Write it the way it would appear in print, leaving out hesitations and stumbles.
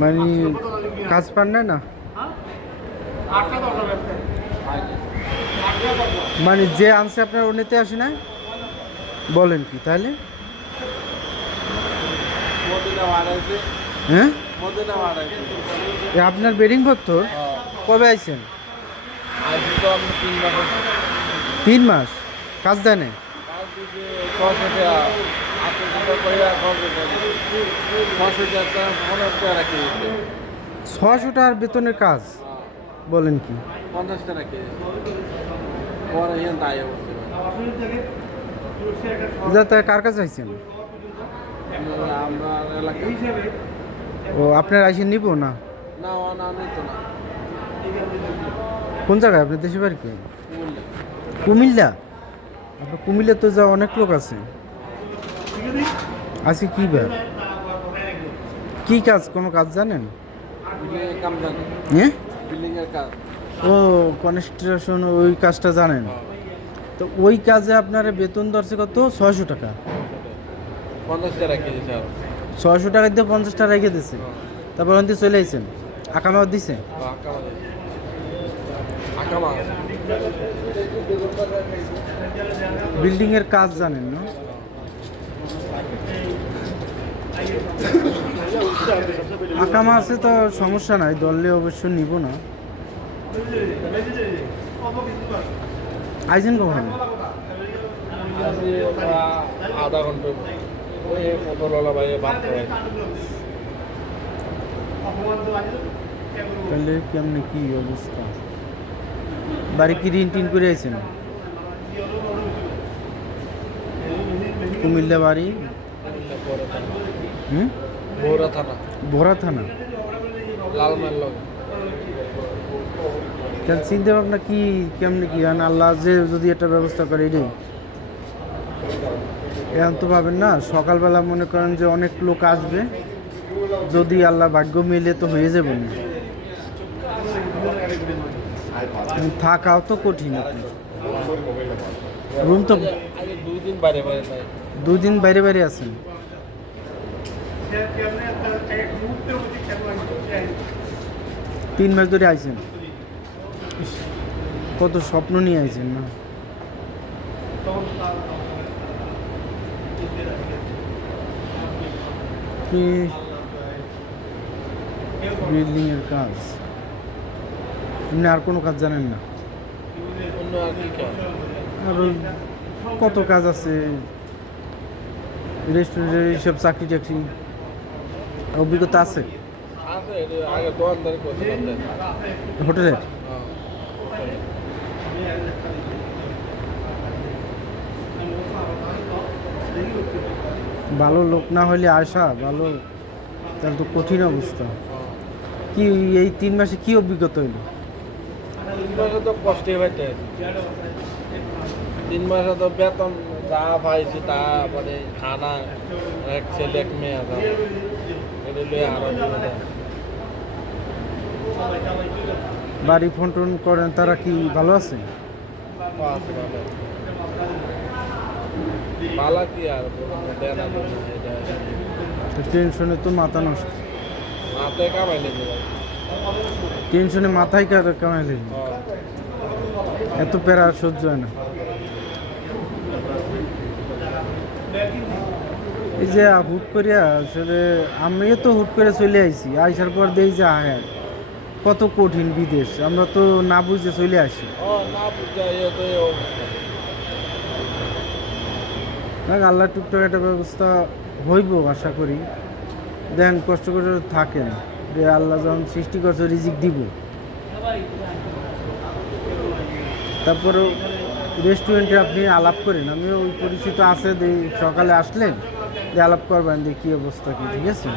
মানে কাজ পান না মানে যে আনছে আপনার উনিতে আসে না বলেন কি তাহলে হ্যাঁ আপনার বেডিং ভত্তর কবে আইছেন 3 মাস কাজ দেয় না 600 টাকার বেতনের কাজ বলেন কি 50 টাকা কেজি যাতে কার কাছে আইছেন আমরা এলাকায় ও আপনার আইসেন নিব না না তো না কোন জায়গায় আপনার দেশে বাড়ি কই কুমিল্লা আপনার কুমিল্লা তো যা অনেক লোক আছে আজকে কি বার কি কাজ কোনো কাজ জানেন কাম জানি হ্যাঁ বিল্ডিং এর কাজ ও কনস্ট্রাকশন ওই কাজটা জানেন তো ওই কাজে আপনার বেতন ধরছে কত 600 টাকা 50 টাকা কেজি স্যার 600 টাকা দিয়ে 50 টাকা রেখে দিচ্ছে তারপর ওখান থেকে চলে আইছেন আকামা দিছে বিল্ডিং এর কাজ জানেন না আকামা আছে তো সমস্যা নাই দললে অবশ্য নিব না আইছেন কখন আধা ঘন্টা মোটরওয়ালা ভাই বাদ করে তাহলে কেমনে কি অবস্থা বাড়ি কি ঋণ টিন করে আইছেন কুমিল্লা বাড়ি ভোরা থানা লালমাল তাহলে চিন্তা ভাবনা কি কেমনে কি আল্লাহ যে যদি একটা ব্যবস্থা করে এটাই এখন তো ভাবেন না সকালবেলা মনে করেন যে অনেক লোক আসবে যদি আল্লাহ ভাগ্য মিলে তো হয়ে যাবে না থাকাও তো কঠিন রুম তো 2 দিন বাইরে বাইরে আছেন 3 মাস ধরে আইছেন কত স্বপ্ন নিয়ে আইছেন না বিল্ডিং এর কাজ এমনি আর কোনো কাজ জানেন না আর কত কাজ আছে রেস্টুরেন্টের এইসব চাকরি টাকরি অভিজ্ঞতা আছে হোটেলের ভালো লোক না হলে আসা ভালো তাহলে তো কঠিন অবস্থা কি এই 3 মাসে কি অভিজ্ঞতা হইল 3 মাসে তো কষ্টে হইতে 3 মাসে তো বেতন যা পাইছি তা মানে খানা এক ছেলে এক মেয়ে আছে এটা লয়ে আরো বাড়ি ফোন টোন করেন তারা কি ভালো আছে ভালো কি আর টেনশনে তো মাথা নষ্ট মাথায় কামাইলে টেনশনে মাথায় কামাইলে এত প্যারা সহ্য হয় না এই যে হুট করিয়া আসলে আমিও তো হুট করে চলে আইছি আইসার পর দেখি যে আয় কত কঠিন বিদেশ আমরা তো না বুঝে চলে আসি আল্লাহ টুকটাক একটা ব্যবস্থা হইব আশা করি দেখেন কষ্ট করে থাকেন যে আল্লাহ যখন সৃষ্টি করছে রিজিক দিব তারপরে রেস্টুরেন্টে আপনি আলাপ করেন আমিও ওই পরিচিত আছে সকালে আসলেন যে আলাপ করবেন যে কী অবস্থা কি ঠিক আছে